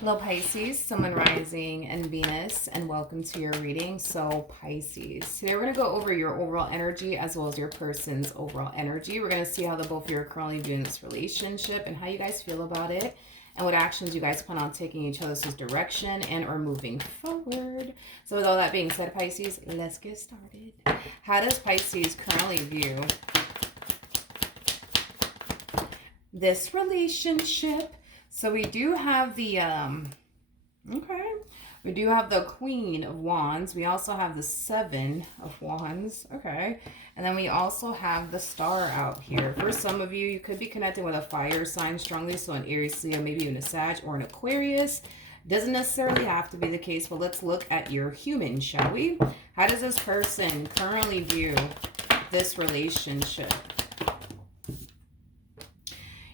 Hello Pisces, Sun, Rising, and Venus, and welcome to your reading. So Pisces, today we're going to go over your overall energy as well as your person's overall energy. We're going to see how the both of you are currently viewing this relationship and how you guys feel about it, and what actions you guys plan on taking each other's direction and or moving forward. So with all that being said, Pisces, let's get started. How does Pisces currently view this relationship? So we do have the okay, we do have the Queen of Wands. We also have the Seven of Wands. Okay, and then we also have the Star out here. For some of you, you could be connecting with a fire sign strongly, so an Aries, Leo, maybe even a Sag or an Aquarius. Doesn't necessarily have to be the case, but let's look at your human, shall we? How does this person currently view this relationship?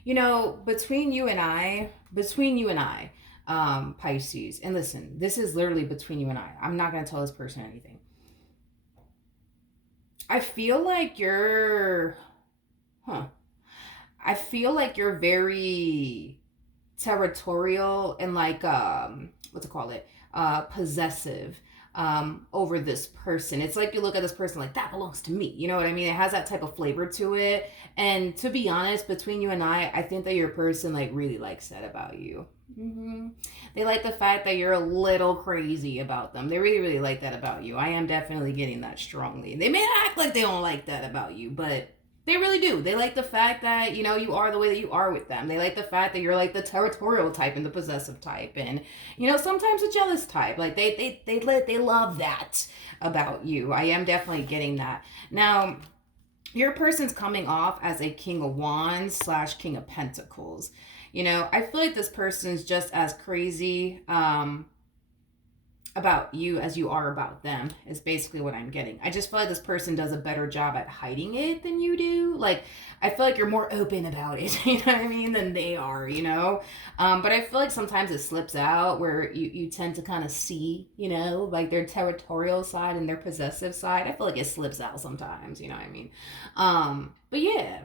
You know, between you and I, Pisces, and listen, this is literally between you and I. I'm not going to tell this person anything. I feel like I feel like you're very territorial and like, what's it call it? Possessive over this person. It's like you look at this person like, that belongs to me. You know what I mean? It has that type of flavor to it. And to be honest, between you and I think that your person like really likes that about you. They like the fact that you're a little crazy about them. They really, really like that about you. I am definitely getting that strongly. They may act like they don't like that about you, but they really do. They like the fact that, you know, you are the way that you are with them. They like the fact that you're like the territorial type and the possessive type and, you know, sometimes a jealous type. Like they love that about you. I am definitely getting that. Now, your person's coming off as a King of Wands slash King of Pentacles. You know, I feel like this person's just as crazy about you as you are about them, is basically what I'm getting. I just feel like this person does a better job at hiding it than you do. Like, I feel like you're more open about it, you know what I mean, than they are, you know? But I feel like sometimes it slips out where you tend to kind of see, you know, like their territorial side and their possessive side. I feel like it slips out sometimes, you know what I mean? But yeah.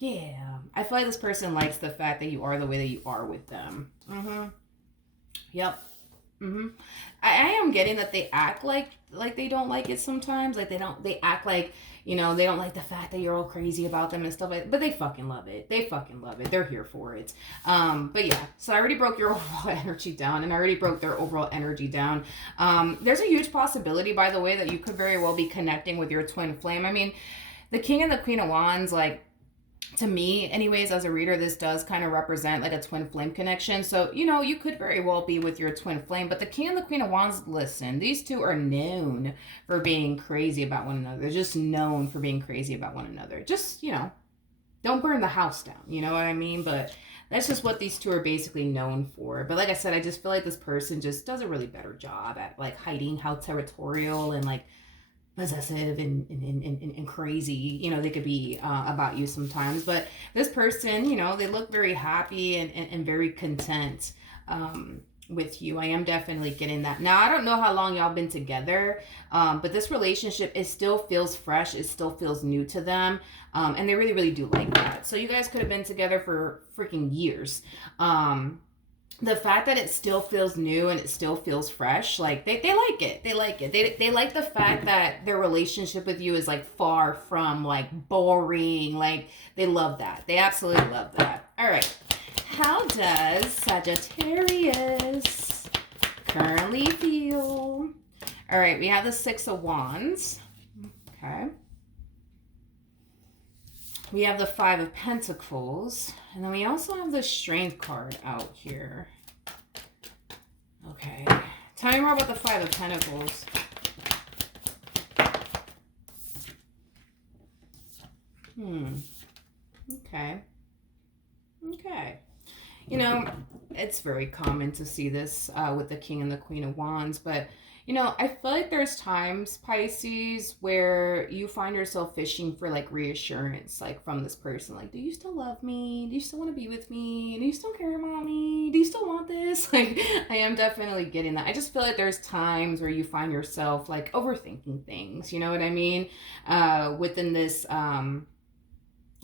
Yeah, I feel like this person likes the fact that you are the way that you are with them. Yep. I am getting that they act like they don't like it sometimes. Like they act like, you know, they don't like the fact that you're all crazy about them and stuff like that. But they fucking love it. They fucking love it. They're here for it. But yeah, so I already broke your overall energy down and I already broke their overall energy down. There's a huge possibility, by the way, that you could very well be connecting with your twin flame. I mean, the King and the Queen of Wands, like, to me anyways, as a reader, this does kind of represent like a twin flame connection. So, you know, you could very well be with your twin flame. But the King and the Queen of Wands, listen, these two are known for being crazy about one another. They're just known for being crazy about one another. Just, you know, don't burn the house down, you know what I mean? But that's just what these two are basically known for. But like I said, I just feel like this person just does a really better job at like hiding how territorial and like possessive and crazy, you know, they could be about you sometimes. But this person, you know, they look very happy and very content with you. I am definitely getting that. Now, I don't know how long y'all been together, but this relationship, it still feels fresh. It still feels new to them. And they really, really do like that. So you guys could have been together for freaking years. The fact that it still feels new and it still feels fresh, like they like it. They like it. They like the fact that their relationship with you is like far from like boring. Like they love that. They absolutely love that. All right. How does Sagittarius currently feel? All right, we have the Six of Wands. Okay. We have the Five of Pentacles. And then we also have the Strength card out here. Okay. Tell me more about the Five of Pentacles. Okay. Okay. You know, it's very common to see this with the King and the Queen of Wands, but you know, I feel like there's times, Pisces, where you find yourself fishing for like reassurance, like from this person. Like, do you still love me? Do you still want to be with me? Do you still care about me? Do you still want this? Like, I am definitely getting that. I just feel like there's times where you find yourself like overthinking things. You know what I mean? Within this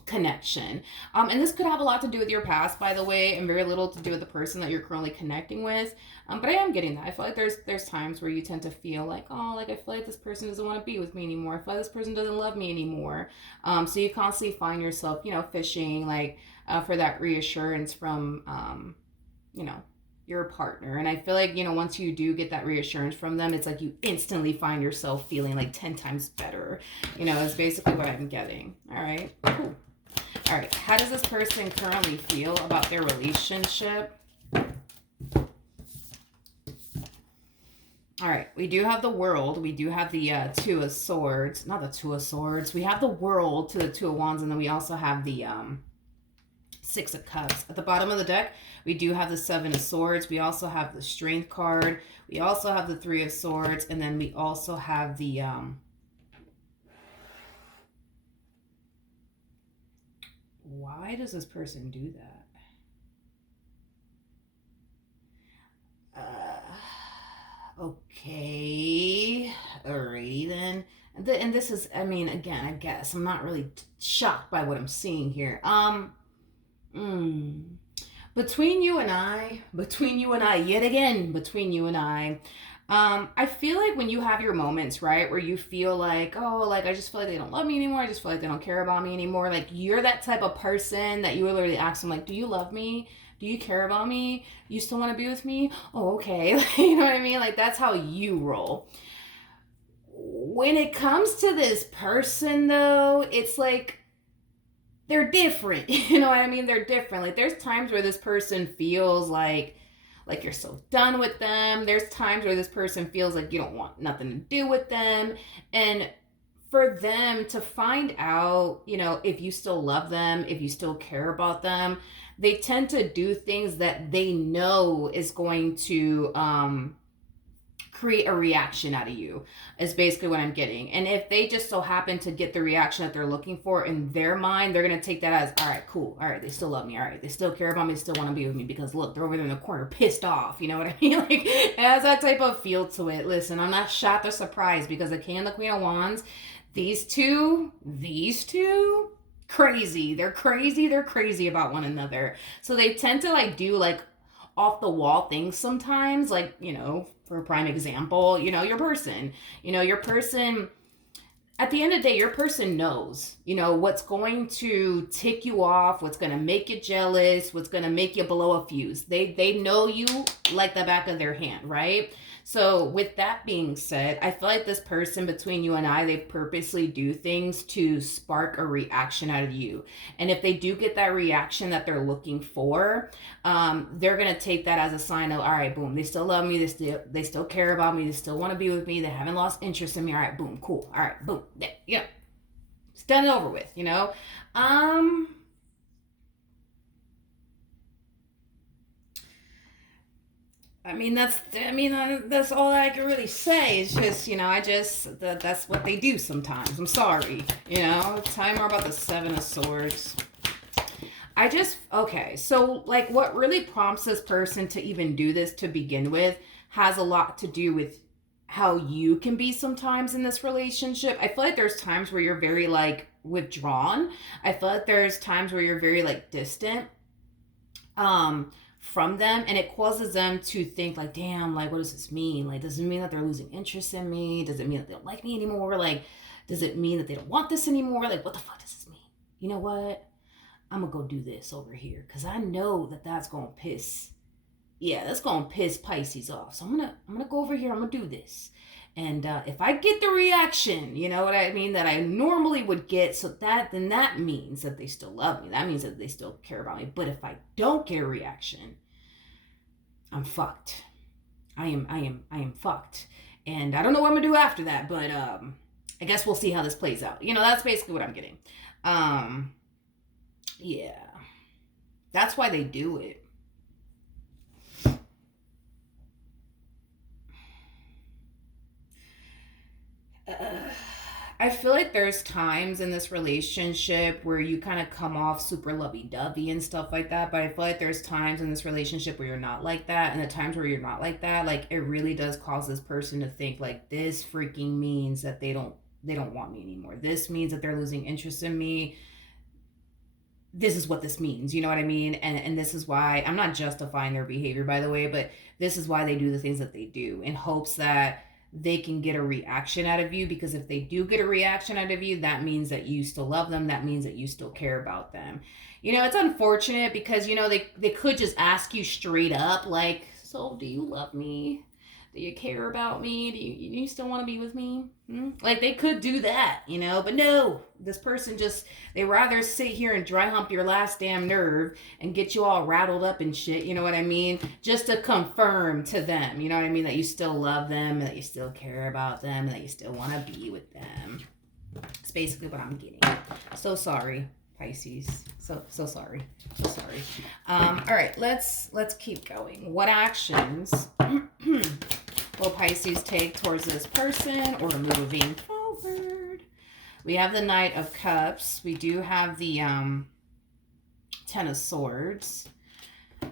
connection. And this could have a lot to do with your past, by the way, and very little to do with the person that you're currently connecting with. But I am getting that. I feel like there's times where you tend to feel like, oh, like I feel like this person doesn't want to be with me anymore. I feel like this person doesn't love me anymore. So you constantly find yourself, fishing like for that reassurance from, you know, your partner. And I feel like, once you do get that reassurance from them, it's like you instantly find yourself feeling like 10 times better. Is basically what I'm getting. All right. Cool. All right. How does this person currently feel about their relationship? All right. We do have the World. We do have the Two of Swords. Not the Two of Swords. We have the World to the Two of Wands. And then we also have the Six of Cups. At the bottom of the deck, we do have the Seven of Swords. We also have the Strength card. We also have the Three of Swords. And then we also have the... why does this person do that? Okay. Alrighty then. And this is, I mean, again, I guess I'm not really shocked by what I'm seeing here. Between you and I, yet again, between you and I feel like when you have your moments, right, where you feel like, oh, like, I just feel like they don't love me anymore. I just feel like they don't care about me anymore. Like, you're that type of person that you literally ask them, like, do you love me? Do you care about me? You still want to be with me? Oh, okay. You know what I mean? Like, that's how you roll. When it comes to this person, though, it's like, they're different. You know what I mean? They're different. Like, there's times where this person feels like you're so done with them. There's times where this person feels like you don't want nothing to do with them. And for them to find out, if you still love them, if you still care about them, they tend to do things that they know is going to create a reaction out of you, is basically what I'm getting. And if they just so happen to get the reaction that they're looking for in their mind, they're going to take that as, all right, cool. All right, they still love me. All right, they still care about me. They still want to be with me because look, they're over there in the corner pissed off. You know what I mean? Like, it has that type of feel to it. Listen, I'm not shocked or surprised because the King and the Queen of Wands, these two, crazy. They're crazy about one another. So they tend to like do like off the wall things sometimes, like, for a prime example, your person, at the end of the day, your person knows, what's going to tick you off, what's going to make you jealous, what's going to make you blow a fuse. They know you like the back of their hand, right? So with that being said, I feel like this person between you and I, they purposely do things to spark a reaction out of you. And if they do get that reaction that they're looking for, they're going to take that as a sign of, all right, boom, they still love me. They still care about me. They still want to be with me. They haven't lost interest in me. All right, boom, cool. All right, boom. It's done and over with, that's all I can really say. It's just, that's what they do sometimes. I'm sorry, Tell me more about the Seven of Swords. Okay, so like what really prompts this person to even do this to begin with has a lot to do with how you can be sometimes in this relationship. I feel like there's times where you're very like withdrawn. I feel like there's times where you're very like distant. From them, and it causes them to think like, damn, like, what does this mean? Like, does it mean that they're losing interest in me? Does it mean that they don't like me anymore? Like, does it mean that they don't want this anymore? Like, what the fuck does this mean? You know what? I'm gonna go do this over here because I know that that's gonna piss Pisces off. So I'm gonna go over here. I'm gonna do this. And if I get the reaction, you know what I mean, that I normally would get, then that means that they still love me. That means that they still care about me. But if I don't get a reaction, I'm fucked. I am fucked. And I don't know what I'm gonna do after that, but I guess we'll see how this plays out. That's basically what I'm getting. Yeah. That's why they do it. I feel like there's times in this relationship where you kind of come off super lovey-dovey and stuff like that, but I feel like there's times in this relationship where you're not like that, and the times where you're not like that, like, it really does cause this person to think like, this freaking means that they don't want me anymore. This means that they're losing interest in me. this is what this means. You know what I mean? And this is why I'm not justifying their behavior, by the way, but this is why they do the things that they do in hopes that they can get a reaction out of you. Because if they do get a reaction out of you, that means that you still love them. That means that you still care about them. You know, it's unfortunate because, you know, they could just ask you straight up, like, so do you love me? Do you care about me? Do you still want to be with me? Like, they could do that, you know, but no, this person just, they rather sit here and dry hump your last damn nerve and get you all rattled up and shit, you know what I mean? Just to confirm to them, you know what I mean, that you still love them, and that you still care about them, and that you still want to be with them. It's basically what I'm getting. So sorry, Pisces. So sorry. So sorry. All right, let's keep going. What actions will Pisces take towards this person or moving forward? We have the Knight of Cups. We do have the Ten of Swords. Oh,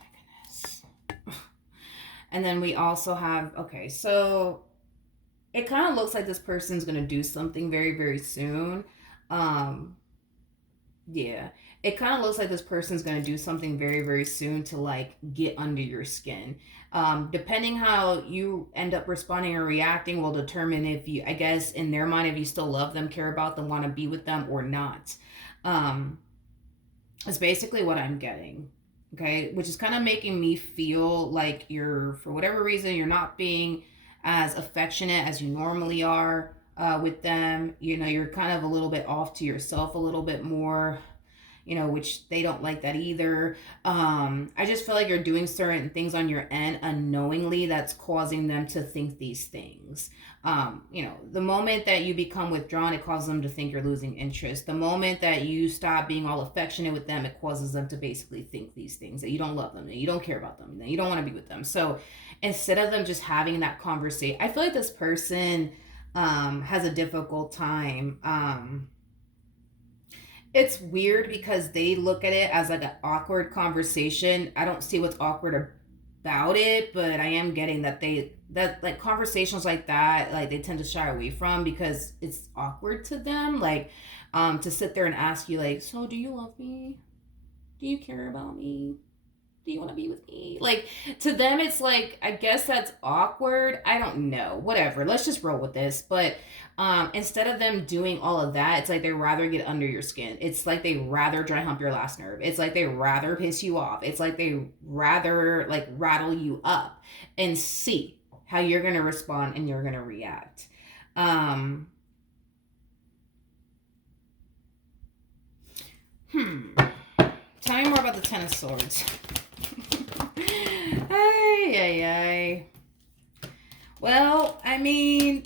my goodness. And then we also have, okay, so it kind of looks like this person's going to do something very, very soon. Yeah, it kind of looks like this person's going to do something very, very soon to like get under your skin. Depending how you end up responding or reacting will determine if you, I guess, in their mind, if you still love them, care about them, want to be with them or not. It's basically what I'm getting. Okay, which is kind of making me feel like you're, for whatever reason, you're not being as affectionate as you normally are with them. You know, you're kind of a little bit off to yourself a little bit more, you know, which they don't like that either. I just feel like you're doing certain things on your end unknowingly that's causing them to think these things. You know, the moment that you become withdrawn, it causes them to think you're losing interest. The moment that you stop being all affectionate with them, it causes them to basically think these things, that you don't love them, that you don't care about them, that you don't want to be with them. So instead of them just having that conversation, I feel like this person has a difficult time. It's weird because they look at it as like an awkward conversation. I don't see what's awkward about it, but I am getting that that like conversations like that, like they tend to shy away from because it's awkward to them. Like, to sit there and ask you, like, so do you love me? Do you care about me? Do you want to be with me? Like, to them, it's like, I guess that's awkward. I don't know. Whatever. Let's just roll with this. But instead of them doing all of that, it's like they rather get under your skin. It's like they rather dry hump your last nerve. It's like they rather piss you off. It's like they rather like rattle you up and see how you're going to respond and you're going to react. Tell me more about the Ten of Swords. Ay, ay, ay. Well, I mean,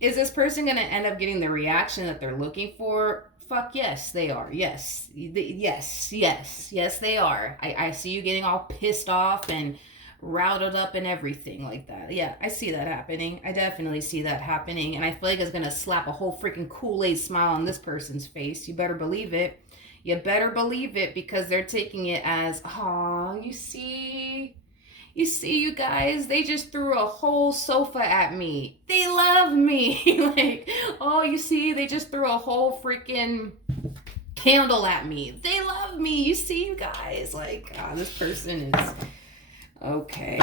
is this person going to end up getting the reaction that they're looking for? Fuck yes, they are. Yes. Yes, they are. I see you getting all pissed off and routed up and everything like that. Yeah, I see that happening. I definitely see that happening. And I feel like it's going to slap a whole freaking Kool-Aid smile on this person's face. You better believe it. You better believe it, because they're taking it as, oh, you see, you guys, they just threw a whole sofa at me. They love me. Like, oh, you see, they just threw a whole freaking candle at me. They love me. You see, you guys, like, oh, this person is okay.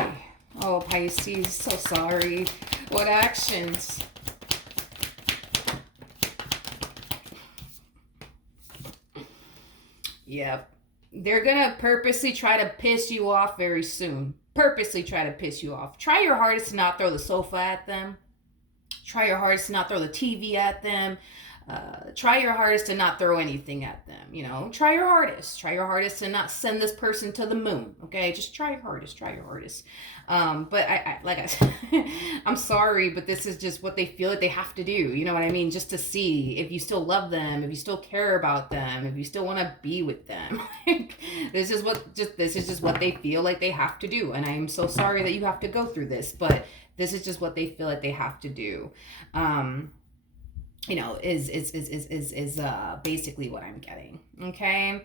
Oh, Pisces, so sorry. What actions? Yep. They're going to purposely try to piss you off very soon. Purposely try to piss you off. Try your hardest to not throw the sofa at them. Try your hardest to not throw the TV at them. Try your hardest to not throw anything at them. You know, try your hardest. Try your hardest to not send this person to the moon. Okay, just try your hardest. Try your hardest. But I like I said, I'm sorry, but this is just what they feel like they have to do. You know what I mean? Just to see if you still love them, if you still care about them, if you still want to be with them. This is just what they feel like they have to do. And I'm so sorry that you have to go through this, but this is just what they feel like they have to do. You know, is basically what I'm getting. Okay.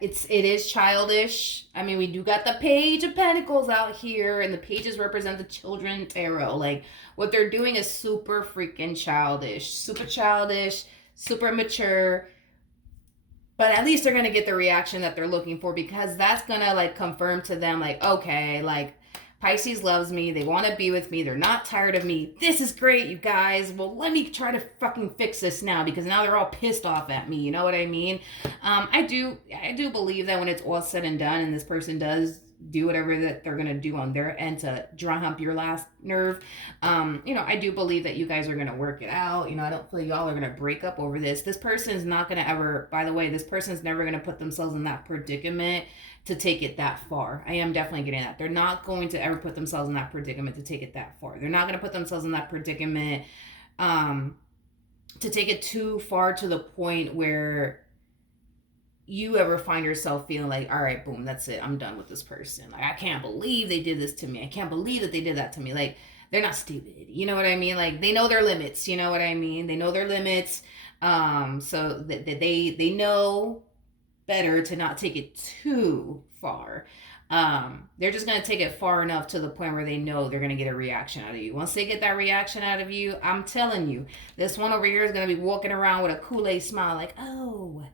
It is childish. I mean, we do got the Page of Pentacles out here, and the pages represent the children tarot. Like, what they're doing is super freaking childish, super mature. But at least they're gonna get the reaction that they're looking for, because that's gonna like confirm to them, like, okay, like Pisces loves me. They want to be with me. They're not tired of me. This is great, you guys. Well, let me try to fucking fix this now, because now they're all pissed off at me. You know what I mean? I do believe that when it's all said and done, and this person does do whatever that they're gonna do on their end to dry hump your last nerve, I do believe that you guys are gonna work it out. I don't feel y'all are gonna break up over this. This person is not gonna ever. By the way, this person's never gonna put themselves in that predicament to take it that far. I am definitely getting that. They're not going to ever put themselves in that predicament to take it that far. They're not going to put themselves in that predicament to take it too far to the point where you ever find yourself feeling like, all right, boom, that's it. I'm done with this person. Like, I can't believe they did this to me. I can't believe that they did that to me. Like, they're not stupid. You know what I mean? Like, they know their limits. You know what I mean? They know their limits. So that they know better to not take it too far. They're just going to take it far enough to the point where they know they're going to get a reaction out of you. Once they get that reaction out of you, I'm telling you, this one over here is going to be walking around with a Kool-Aid smile like, oh,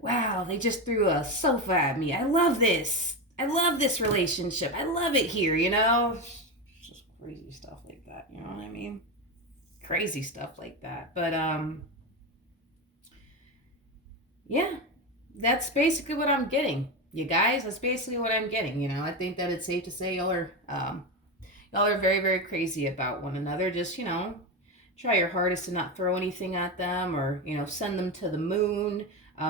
wow, they just threw a sofa at me. I love this. I love this relationship. I love it here, It's just crazy stuff like that, you know what I mean? Crazy stuff like that. But, yeah, that's basically what I'm getting. You guys, that's basically what I'm getting. I think that it's safe to say y'all are very, very crazy about one another. Just, try your hardest to not throw anything at them, or, send them to the moon.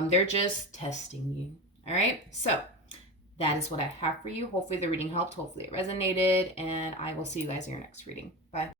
They're just testing you. All right. So that is what I have for you. Hopefully the reading helped. Hopefully it resonated, and I will see you guys in your next reading. Bye.